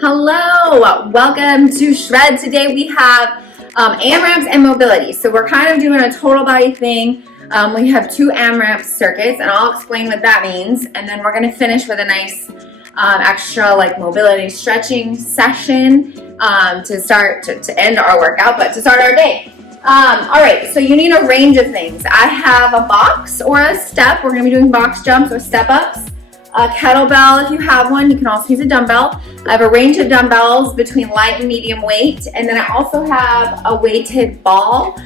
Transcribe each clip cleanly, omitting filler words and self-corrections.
Hello, welcome to Shred. Today we have AMRAPs and mobility. So we're kind of doing a total body thing. We have 2 AMRAP circuits, and I'll explain what that means. And then we're going to finish with a nice extra like mobility stretching session to end our workout, but to start our day. All right, so you need a range of things. I have a box or a step. We're going to be doing box jumps or step ups. A kettlebell if you have one. You can also use a dumbbell. I have a range of dumbbells between light and medium weight, and then I also have a weighted ball.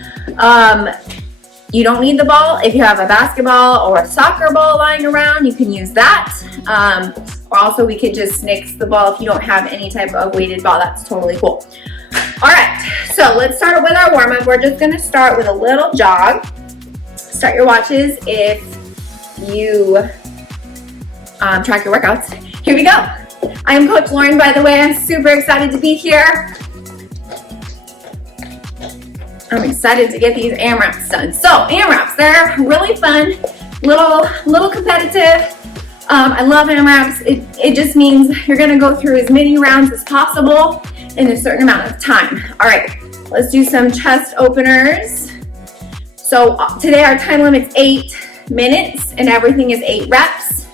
You don't need the ball. If you have a basketball or a soccer ball lying around, you can use that. Or also we could just nix the ball if you don't have any type of weighted ball. That's totally cool. All right, so let's start with our warm-up. We're just gonna start with a little jog. Start your watches if you track your workouts. Here we go. I am Coach Lauren, by the way. I'm super excited to be here. I'm excited to get these AMRAPs done. So AMRAPs, they're really fun, little competitive. I love AMRAPs. It just means you're gonna go through as many rounds as possible in a certain amount of time. All right, let's do some chest openers. So today our time limit's 8 minutes and everything is 8 reps.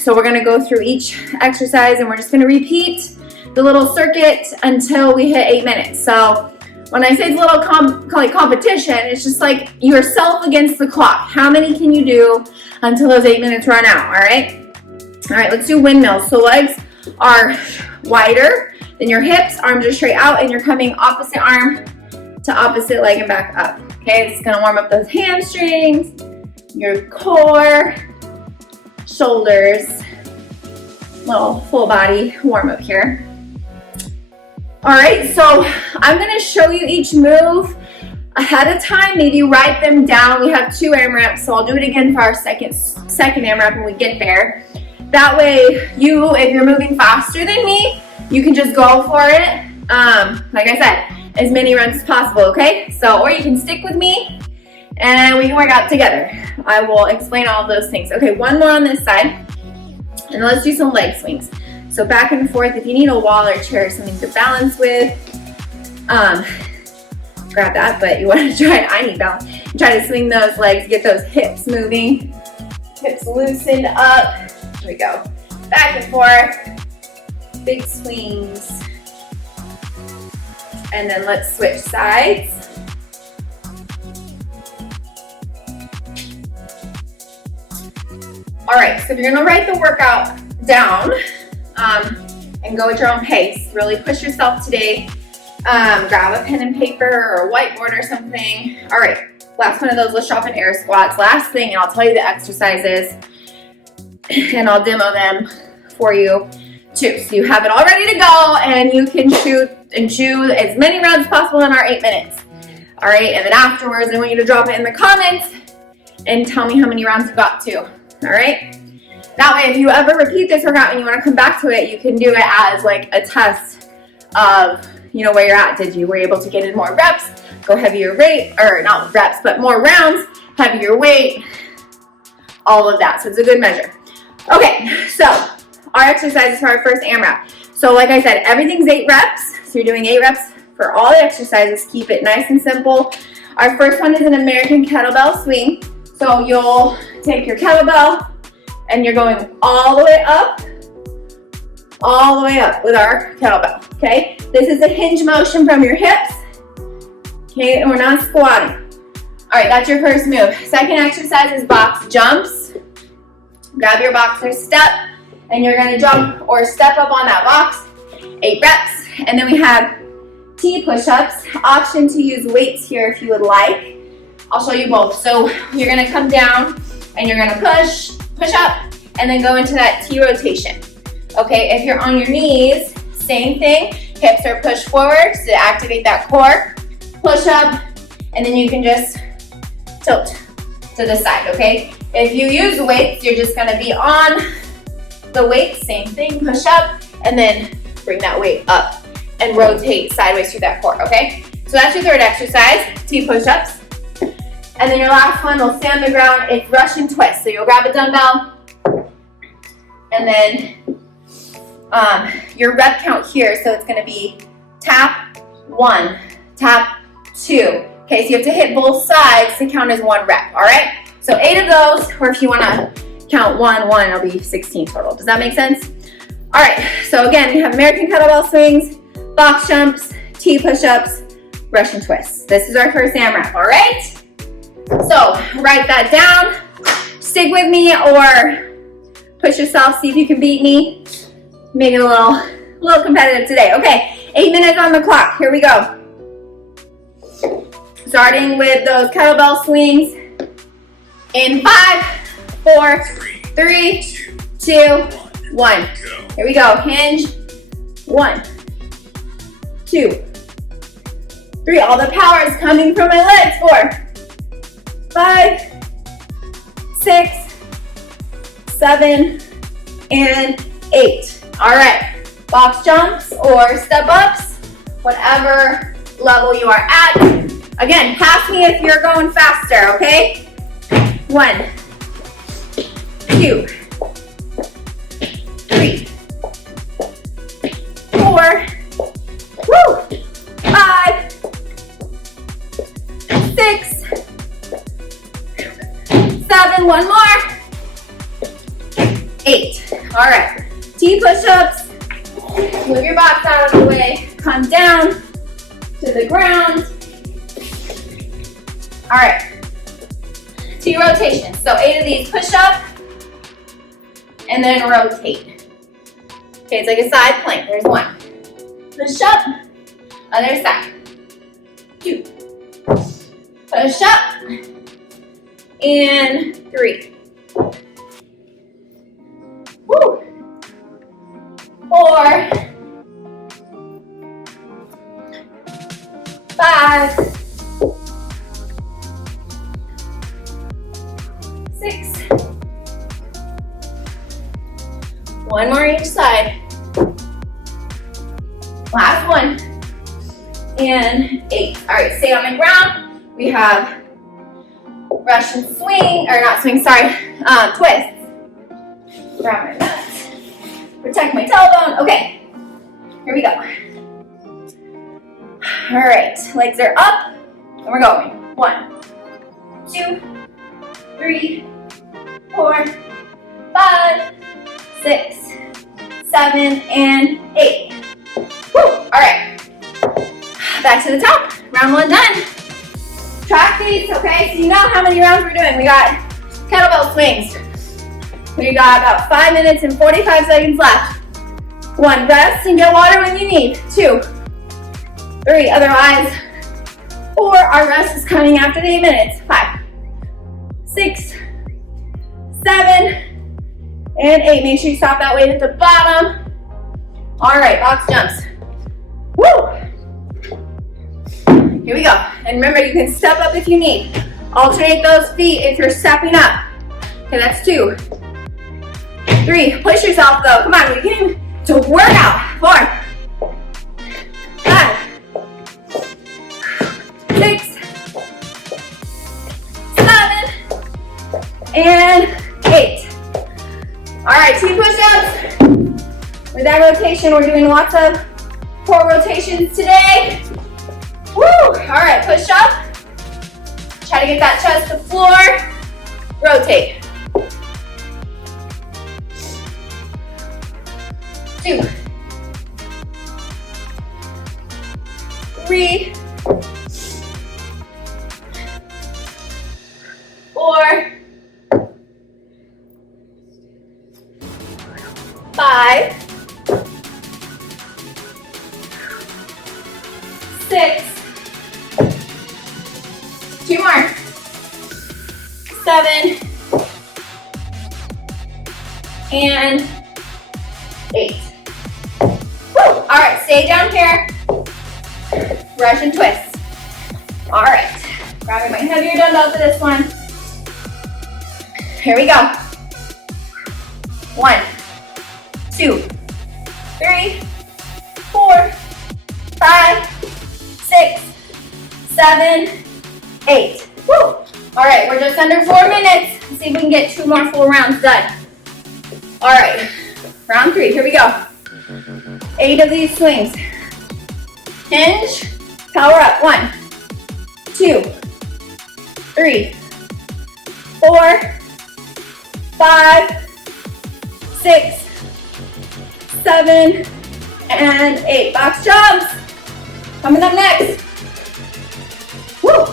So we're gonna go through each exercise and we're just gonna repeat the little circuit until we hit 8 minutes. So when I say it's a little competition, it's just like yourself against the clock. How many can you do until those 8 minutes run out, all right? All right, let's do windmills. So legs are wider than your hips, arms are straight out, and you're coming opposite arm to opposite leg and back up. Okay, it's gonna warm up those hamstrings, your core, shoulders, little full body warm up here. All right, so I'm gonna show you each move ahead of time. Maybe write them down. We have 2 AMRAPs, so I'll do it again for our second AMRAP when we get there. That way, if you're moving faster than me, you can just go for it. Like I said, as many runs as possible, okay? So, or you can stick with me and we can work out together. I will explain all of those things. Okay, one more on this side, and let's do some leg swings. So back and forth. If you need a wall or chair or something to balance with, grab that, but you want to try it. I need balance. Try to swing those legs, get those hips moving, hips loosened up. Here we go. Back and forth, big swings. And then let's switch sides. All right, so if you're gonna write the workout down and go at your own pace, really push yourself today. Grab a pen and paper or a whiteboard or something. All right, last one of those, let's drop in air squats. Last thing, and I'll tell you the exercises and I'll demo them for you too. So you have it all ready to go and you can shoot and chew as many rounds as possible in our 8 minutes. All right, and then afterwards, I want you to drop it in the comments and tell me how many rounds you got to. All right. That way, if you ever repeat this workout and you want to come back to it, you can do it as like a test of, where you're at. Were you able to get in more reps, go heavier rate, or not reps, but more rounds, heavier weight, all of that. So it's a good measure. Okay, so our exercises for our first AMRAP. So like I said, everything's 8 reps. So you're doing 8 reps for all the exercises. Keep it nice and simple. Our first one is an American kettlebell swing. So you'll take your kettlebell and you're going all the way up with our kettlebell, okay? This is a hinge motion from your hips, okay, and we're not squatting. All right, that's your first move. Second exercise is box jumps. Grab your box or step, and you're gonna jump or step up on that box, 8 reps. And then we have T push-ups, option to use weights here if you would like. I'll show you both. So you're gonna come down and you're gonna push up, and then go into that T rotation. Okay, if you're on your knees, same thing. Hips are pushed forward to activate that core. Push up, and then you can just tilt to the side, okay? If you use weights, you're just gonna be on the weight, same thing, push up, and then bring that weight up and rotate sideways through that core, okay? So that's your third exercise, T push-ups. And then your last one will stay on the ground. It's Russian twist. So you'll grab a dumbbell, and then your rep count here. So it's gonna be tap 1, tap 2. Okay, so you have to hit both sides to count as 1 rep, all right? So 8 of those, or if you wanna count 1, it'll be 16 total. Does that make sense? All right, so again, we have American kettlebell swings, box jumps, T push-ups, Russian twists. This is our first AMRAP, all right? So write that down, stick with me or push yourself, see if you can beat me. Make it a little competitive today. Okay, 8 minutes on the clock, here we go. Starting with those kettlebell swings in 5, 4, 3, 2, 1. Here we go, hinge, 1, 2, 3. All the power is coming from my legs. 4, 5, 6, 7, and 8. All right, box jumps or step ups, whatever level you are at. Again, pass me if you're going faster, okay? 1, 2, 3, 4, 5, 6, 7, one more, 8. All right, T push-ups, move your box out of the way, come down to the ground. All right, T rotation. So 8 of these, push up, and then rotate. Okay, it's like a side plank. There's 1. Push up, other side. 2. Push up, and 3. Woo. 4, 5, 6. 1 more each side. Last one. And 8. All right, stay on the ground. We have Russian swing, or not swing, sorry, twist. Grab my nuts. Protect my tailbone. Okay, here we go. All right, legs are up, and we're going. 1, 2, 3, 4, 5, 6, 7, and 8. Woo! All right, back to the top. Round 1 done. Track these, okay? So you know how many rounds we're doing. We got kettlebell swings. We got about 5 minutes and 45 seconds left. 1, rest and get water when you need. 2, 3, otherwise. 4, our rest is coming after the 8 minutes. 5, 6, 7, and 8. Make sure you stop that weight at the bottom. All right, box jumps. Woo! Here we go. And remember, you can step up if you need. Alternate those feet if you're stepping up. Okay, that's 2, 3. Push yourself though. Come on, we came to work out. 4, 5, 6, 7, and 8. All right, T push-ups. With that rotation, we're doing lots of core rotations today. Woo! All right, push up. Try to get that chest to floor. Rotate. 2, 3, 4, 5, 6, 2 more, 7, and 8. Woo! All right, stay down here. Russian twist. All right, grabbing my heavier dumbbell for this one. Here we go. 1, 2, 3, 4, 5, 6, 7, 8. Woo! All right, we're just under 4 minutes. Let's see if we can get 2 more full rounds done. All right, round 3, here we go. 8 of these swings. Hinge, power up. 1, 2, 3, 4, 5, 6, 7, and 8. Box jumps. Coming up next. Woo!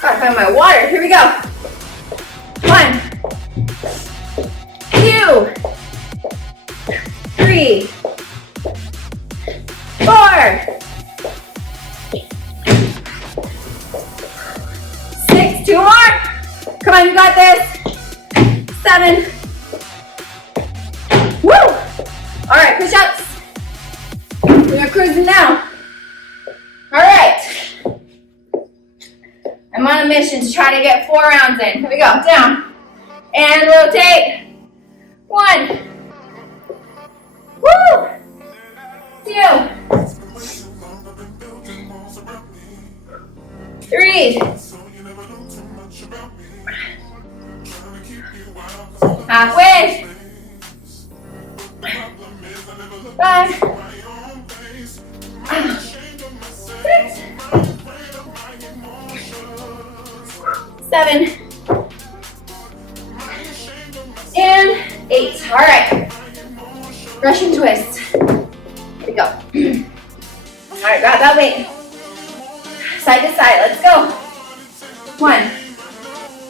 Gotta find my water. Here we go. 1, 2, 3, 4, 6. 2 more. Come on, you got this. 7. Woo! All right, push-ups. We're cruising now. All right. I'm on a mission to try to get 4 rounds in. Here we go. Down. And rotate. 1. Woo! 2. 3. Halfway. 5. 6. 7. And 8. All right. Russian twist. Here we go. All right, grab that weight. Side to side. Let's go. 1,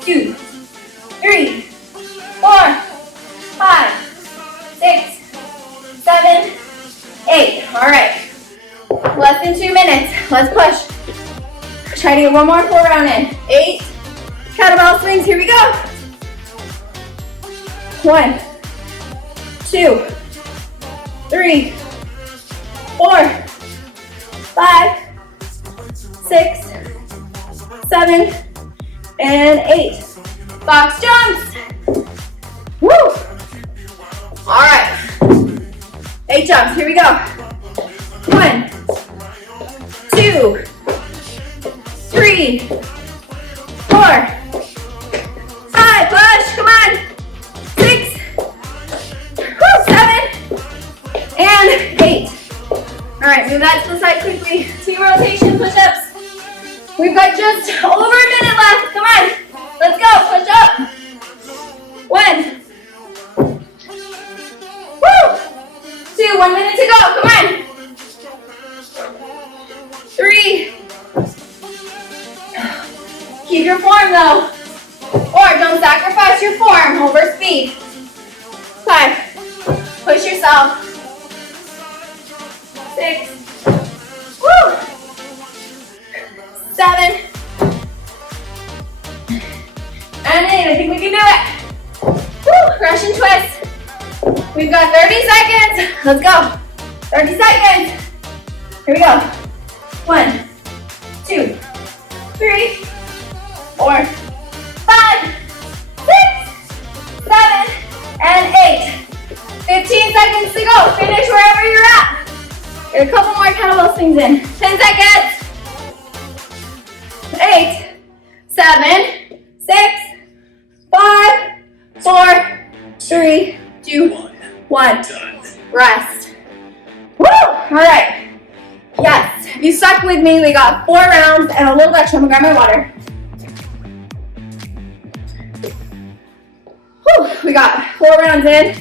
2, 3, 4, 5, 6, 7, 8. All right. Less than 2 minutes. Let's push. Try to get 1 more full round in. 8 kettlebell swings. Here we go. 1, 2, 3, 4, 5, 6, 7, and 8. Box jumps. Woo! All right. 8 jumps. Here we go. 1, 2, 3, 4, 5. Push. Come on. 6, 7, and 8. All right, move that to the side quickly. 2 rotation push-ups. We've got just over a minute left. Come on. Let's go. Push up. 1. Woo! 2. 1 minute to go. Come on. 3. Keep your form though. Or don't sacrifice your form over speed. 5. Push yourself. 6. Woo! 7. And 8. I think we can do it. Woo! Russian twist. We've got 30 seconds. Let's go. 30 seconds. Here we go. 1, 2, 3, 4, 5, 6, 7, and 8. 15 seconds to go. Finish wherever you're at. Get a couple more kettlebell swings in. 10 seconds. 8, 7, 6, 5, 4, 3, 2, 1. Rest. Woo! All right. Yes. If you stuck with me, we got 4 rounds and a little extra. I'm gonna grab my water. Whew. We got 4 rounds in.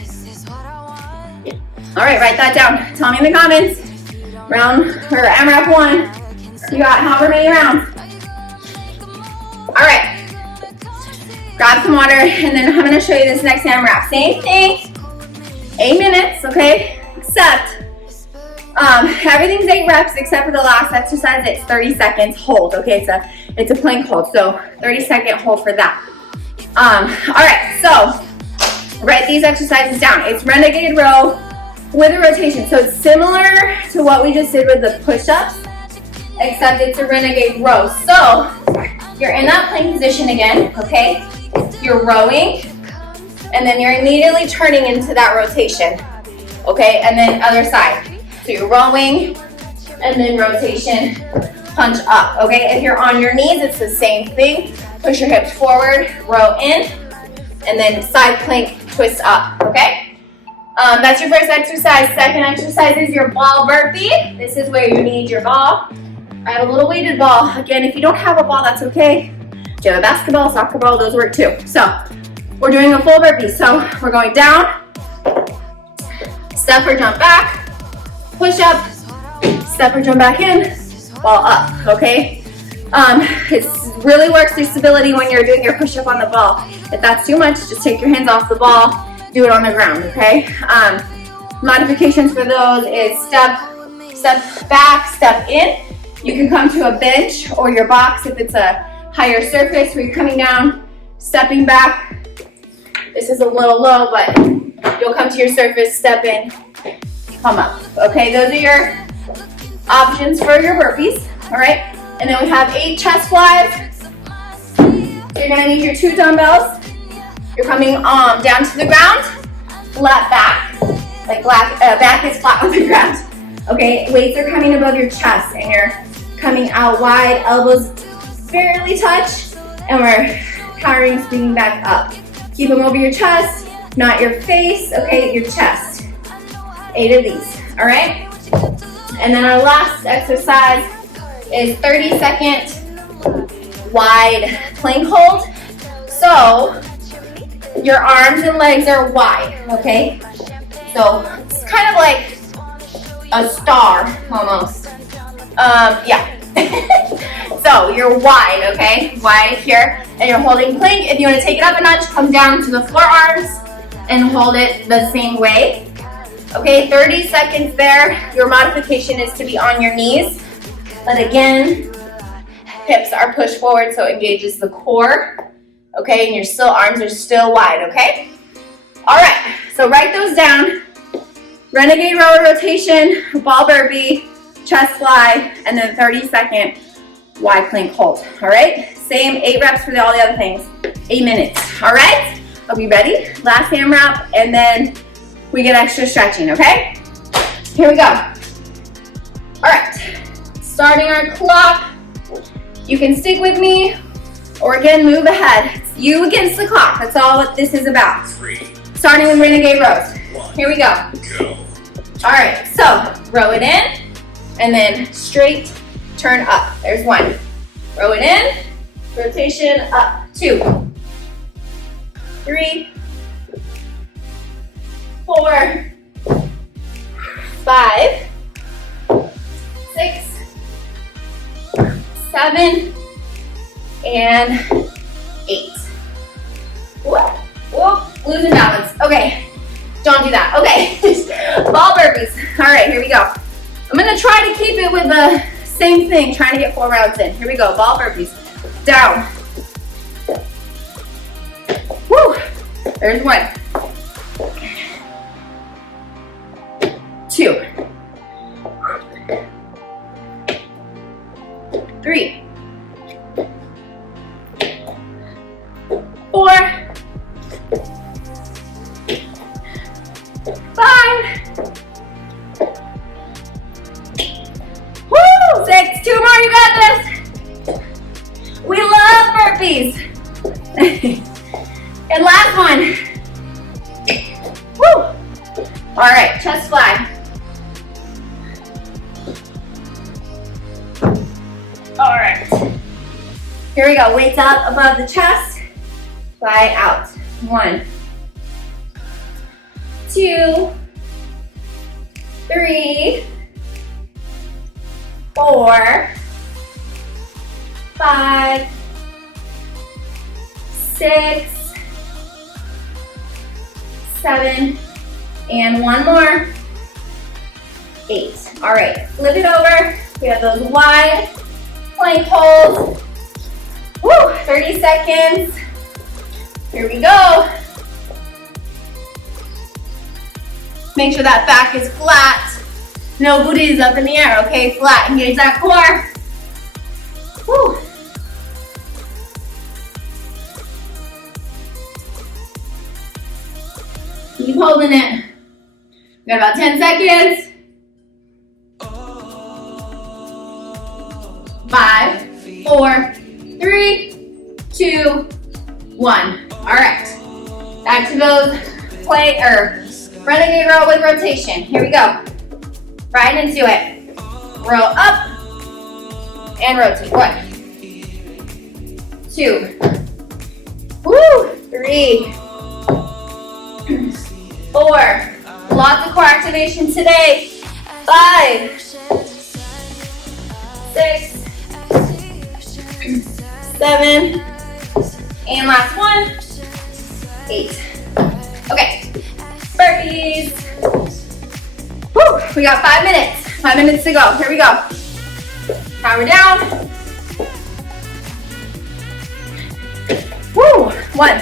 All right, write that down. Tell me in the comments. Round or AMRAP 1. You got however many rounds. All right. Grab some water, and then I'm going to show you this next AMRAP. Same thing. 8 minutes, okay? Except everything's 8 reps except for the last exercise. It's 30 seconds hold. Okay, it's a plank hold, so 30-second hold for that. All right. So write these exercises down. It's renegade row with a rotation. So it's similar to what we just did with the push-ups, except it's a renegade row. So you're in that plank position again, okay? You're rowing, and then you're immediately turning into that rotation, okay? And then other side. So you're rowing, and then rotation, punch up, okay? If you're on your knees, it's the same thing. Push your hips forward, row in, and then side plank, twist up, okay? That's your first exercise. Second exercise is your ball burpee. This is where you need your ball. I have a little weighted ball. Again, if you don't have a ball, that's okay. Do you have a basketball, soccer ball, those work too. So we're doing a full burpee. So we're going down, step or jump back, push up, step or jump back in, ball up, okay? It really works through stability when you're doing your push-up on the ball. If that's too much, just take your hands off the ball, do it on the ground, okay? Modifications for those is step back, step in. You can come to a bench or your box if it's a higher surface where you're coming down, stepping back. This is a little low, but you'll come to your surface, step in, come up. Okay, those are your options for your burpees, all right? And then we have 8 chest flies. So you're gonna need your 2 dumbbells. You're coming down to the ground, flat back, like back is flat on the ground. Okay, weights are coming above your chest and you're coming out wide, elbows barely touch, and we're powering, speeding back up. Keep them over your chest, not your face, okay, your chest. 8 of these, all right? And then our last exercise is 30-second wide plank hold. So your arms and legs are wide, okay? So it's kind of like a star almost. Yeah. So you're wide, okay? Wide here, and you're holding plank. If you want to take it up a notch, come down to the forearms and hold it the same way. Okay, 30 seconds there. Your modification is to be on your knees. But again, hips are pushed forward so it engages the core. Okay, and your arms are still wide, okay? All right, so write those down. Renegade rower rotation, ball burpee, chest fly, and then 30-second wide plank hold, all right? Same 8 reps for all the other things, 8 minutes, all right? Are we ready? Last AMRAP, and then we get extra stretching, okay? Here we go. All right, starting our clock. You can stick with me, or again, move ahead. It's you against the clock. That's all what this is about. Starting with renegade rows. Here we go. All right, so row it in, and then straight turn up. There's 1. Row it in, rotation up. 2, 3, 4, 5, 6, 7, and 8. Whoop, whoop, losing balance. Okay, don't do that. Okay, ball burpees. All right, here we go. I'm gonna try to keep it with the same thing, trying to get 4 rounds in. Here we go, ball burpees. Down. Woo, there's 1. 2. 3. 4. 5. Woo! 6. 2 more, you got this. We love burpees. And last one. Woo! All right, chest fly. All right. Here we go. Weights up above the chest. Fly out. 1, 2, 3, 4, 5, 6, 7, and 1 more. 8. All right. Flip it over. We have those wide plank holds. Woo! 30 seconds. Here we go. Make sure that back is flat. No booties up in the air, okay? Flat. Engage that core. Woo! Keep holding it. We got about 10 seconds. 5, 4, 3, 2, 1. All right, back to those renegade row with rotation. Here we go. Right into it. Row up and rotate. 1, 2, woo, 3, 4. Lots of core activation today. 5, 6, 7, and last one, 8. Okay, burpees. Woo, we got 5 minutes. 5 minutes to go. Here we go. Power down. Woo, 1,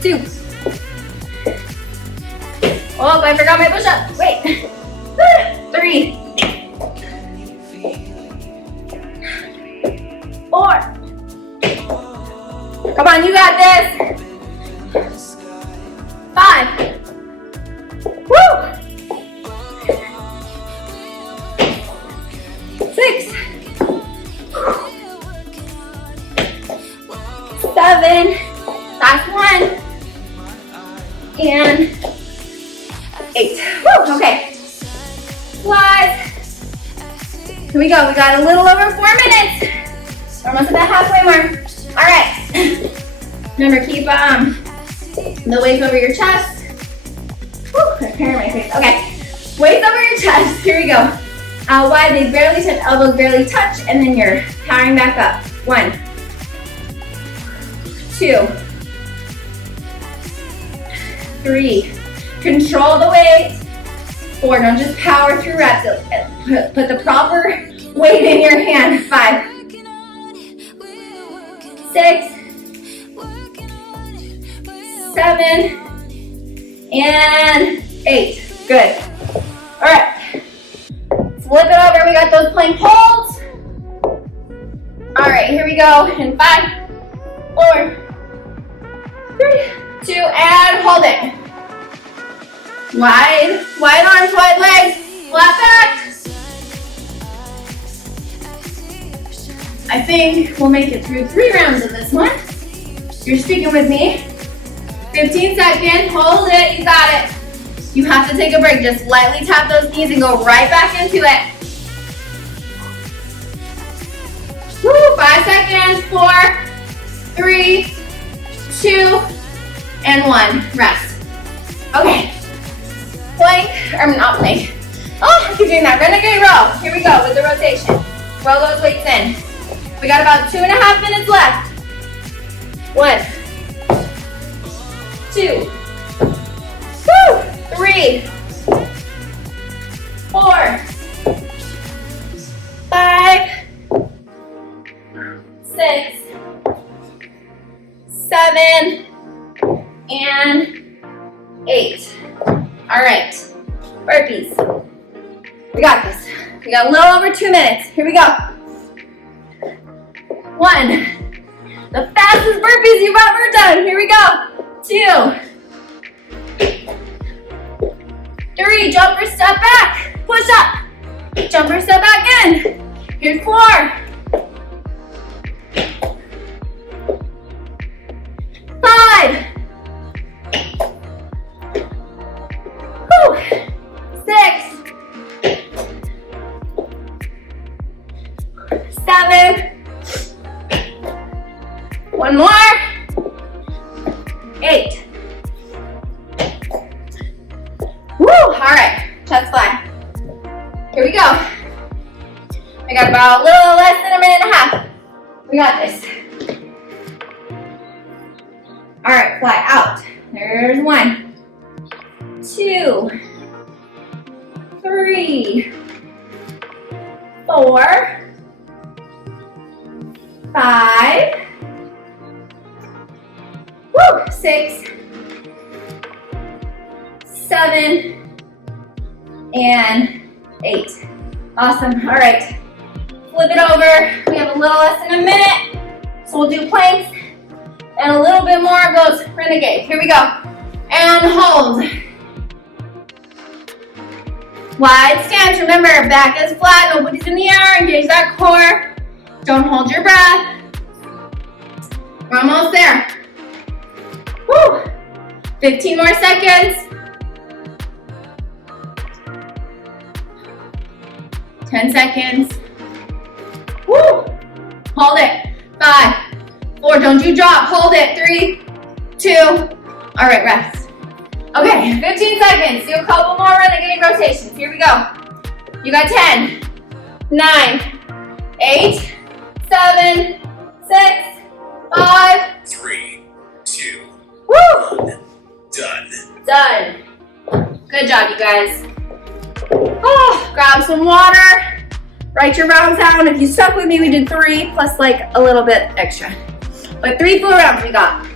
2. Oh, I forgot my push-up. Wait. 3, 4. Come on, you got this. 5. Woo. 6. 7. Last one. And 8. Woo, okay. Squats. Here we go. We got a little over 4 minutes. We're almost at that halfway mark. All right. Remember, keep the weights over your chest. Woo, I'm tearing my face. Okay. Weights over your chest. Here we go. Out wide, they barely touch, elbows barely touch, and then you're powering back up. 1, 2, 3. Control the weight. 4, don't just power through reps. Put the proper weight in your hand. 5, 6, 7, and 8. Good. All right. Flip it over. We got those plank holds. All right, here we go. In 5, 4, 3, 2, and hold it. Wide arms, wide legs, flat back. I think we'll make it through 3 rounds of this one. You're sticking with me. 15 seconds, hold it, you got it. You have to take a break. Just lightly tap those knees and go right back into it. Woo, 5 seconds, 4, 3, 2, and 1. Rest. Okay. Plank, or not plank. Oh, I keep doing that. Renegade row. Here we go with the rotation. Roll those weights in. We got about 2.5 minutes left. 1, 2, 3, 4, 5, 6, 7, and 8. All right, burpees. We got this. We got a little over 2 minutes. Here we go. 1, the fastest burpees you've ever done. Here we go. 2, 3, jumper step back, push up. Jumper step back in. Here's 4. 5. 6, 7. 1 more. 8. Woo! All right, chest fly. Here we go. I got about a little less than a minute and a half. We got this. All right, fly out. There's 1, 2, 3, 4, 5, 6, 7, and 8. Awesome. All right. Flip it over. We have a little less than a minute. So we'll do planks and a little bit more of those renegade. Here we go. And hold. Wide stance. Remember, back is flat, nobody's in the air. Engage that core. Don't hold your breath. We're almost there. Woo. 15 more seconds. 10 seconds. Woo. Hold it. 5, 4, don't you drop. Hold it. 3, 2. All right, rest. Okay, 15 seconds. Do a couple more renegade rotations. Here we go. You got 10, 9, 8, 7, 6, 5, 3, 2, woo! 1. Done. Done. Good job, you guys. Oh, grab some water. Write your rounds down. If you stuck with me, we did 3 plus like a little bit extra. But 3 full rounds we got.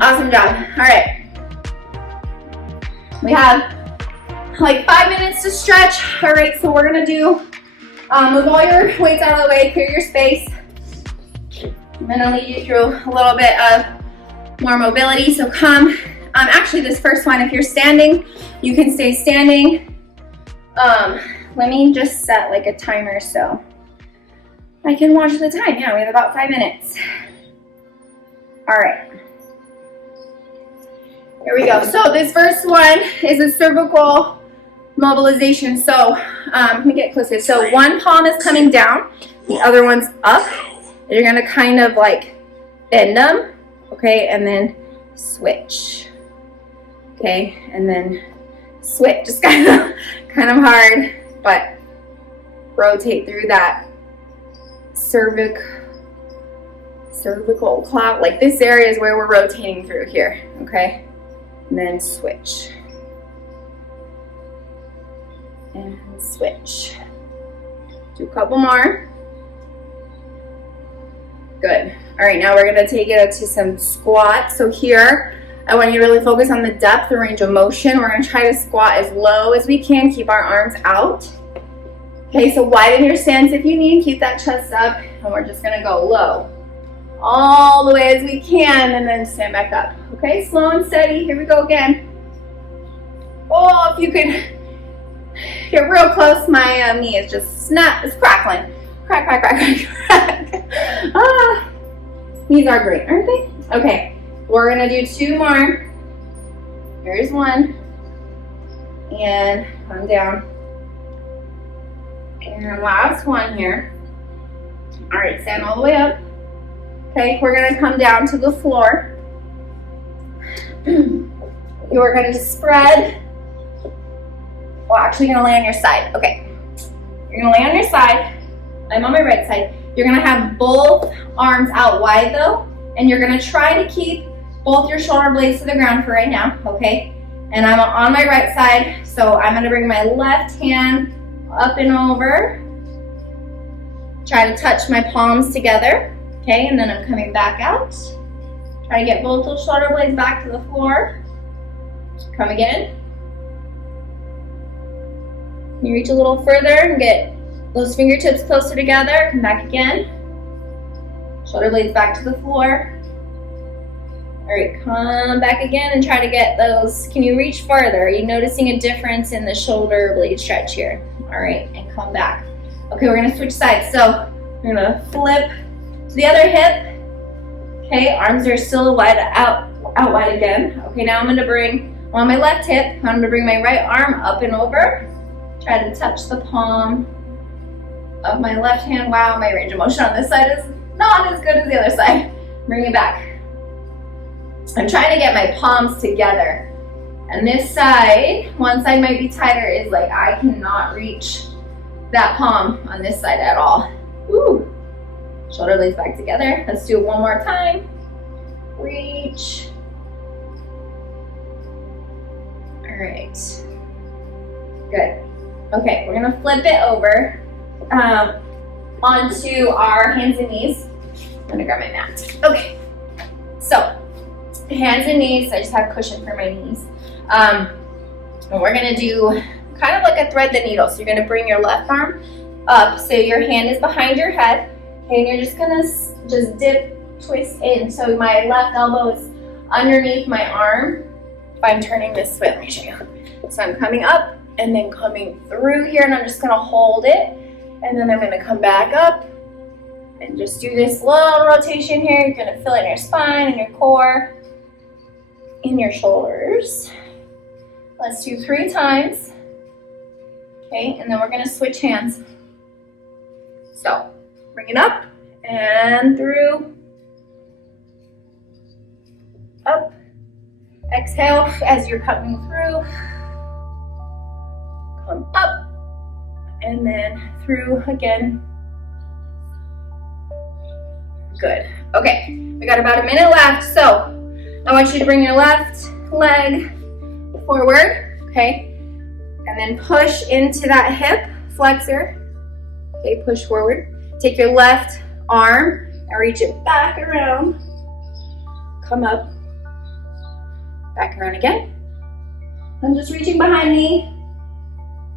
Awesome job. All right. We have like 5 minutes to stretch. All right, so we're gonna do, move all your weights out of the way, clear your space. I'm gonna lead you through a little bit of more mobility, so come. Actually, this first one, if you're standing, you can stay standing. Let me just set like a timer so I can watch the time. Yeah, we have about 5 minutes. All right. Here we go. So this first one is a cervical mobilization. So let me get closer. So one palm is coming down, the other one's up. You're gonna kind of like bend them, okay, and then switch, okay, and then switch. Just kind of hard, but rotate through that cervical cloud. Like this area is where we're rotating through here, okay, and then switch and switch. Do a couple more. Good. All right, now we're gonna take it up to some squats. So here, I want you to really focus on the depth and range of motion. We're gonna try to squat as low as we can, keep our arms out. Okay, so widen your stance if you need, keep that chest up, and we're just gonna go low. All the way as we can, and then stand back up. Okay, slow and steady, here we go again. Oh, if you could get real close, my knee is just it's crackling. Crack, crack, crack, crack, crack. Ah, these are great, aren't they? Okay, we're gonna do 2 more. Here's one, and come down. And last one here. All right, stand all the way up. Okay, we're gonna come down to the floor. You're gonna spread. Well, actually, you're gonna lay on your side. Okay, you're gonna lay on your side. I'm on my right side. You're gonna have both arms out wide though, and you're gonna try to keep both your shoulder blades to the ground for right now, okay? And I'm on my right side, so I'm gonna bring my left hand up and over. Try to touch my palms together, okay? And then I'm coming back out. Try to get both those shoulder blades back to the floor. Come again. Can you reach a little further and get those fingertips closer together? Come back again. Shoulder blades back to the floor. All right, come back again and try to get those. Can you reach farther? Are you noticing a difference in the shoulder blade stretch here? All right, and come back. Okay, we're gonna switch sides. So we're gonna flip to the other hip. Okay, arms are still wide out wide again. Okay, now I'm gonna bring on my left hip. I'm gonna bring my right arm up and over. Try to touch the palm of my left hand. Wow, my range of motion on this side is not as good as the other side. Bring it back. I'm trying to get my palms together. And this side, one side might be tighter, is like I cannot reach that palm on this side at all. Woo. Shoulder blades back together. Let's do it one more time. Reach. All right. Good. Okay, we're gonna flip it over onto our hands and knees. I'm gonna grab my mat. Okay, so hands and knees. I just have a cushion for my knees. And we're gonna do kind of like a thread the needle. So you're gonna bring your left arm up so your hand is behind your head. Okay, and you're just gonna just dip, twist in. So my left elbow is underneath my arm. If I'm turning this way, let me show you. So I'm coming up and then coming through here, and I'm just gonna hold it, and then I'm gonna come back up and just do this little rotation here. You're gonna feel it in your spine and your core, in your shoulders. Let's do 3 times. Okay, and then we're gonna switch hands. So, bring it up and through, up. Exhale as you're coming through. Come up and then through again. Good. Okay, we got about a minute left. So I want you to bring your left leg forward, okay? And then push into that hip flexor. Okay, push forward. Take your left arm and reach it back around. Come up. Back around again. I'm just reaching behind me.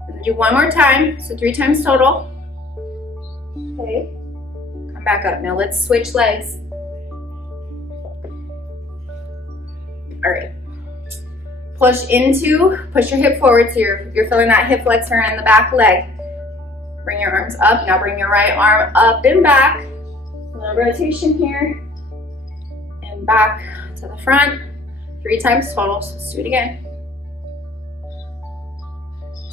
And do 1 more time, so 3 times total. Okay. Come back up. Now let's switch legs. All right. Push your hip forward so you're feeling that hip flexor in the back leg. Bring your arms up. Now bring your right arm up and back. A little rotation here. And back to the front. 3 times total, so let's do it again.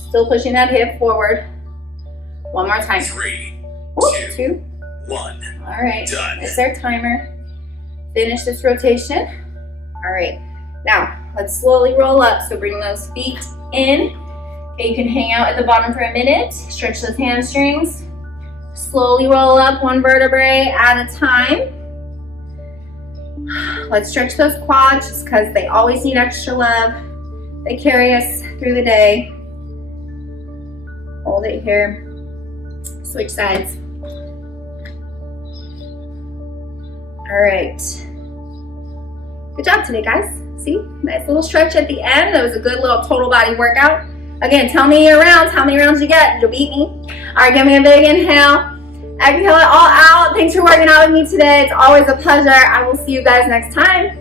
Still pushing that hip forward. 1 more time. 3, 2, 1. All right, Done. it's our timer. Finish this rotation. All right, now let's slowly roll up. So bring those feet in. Okay, you can hang out at the bottom for a minute. Stretch those hamstrings. Slowly roll up 1 vertebrae at a time. Let's stretch those quads just because they always need extra love. They carry us through the day. Hold it here. Switch sides. All right. Good job today, guys. See, nice little stretch at the end. That was a good little total body workout. Again, tell me your rounds, how many rounds you get. You'll beat me. All right, give me a big inhale. Exhale it all out. Thanks for working out with me today. It's always a pleasure. I will see you guys next time.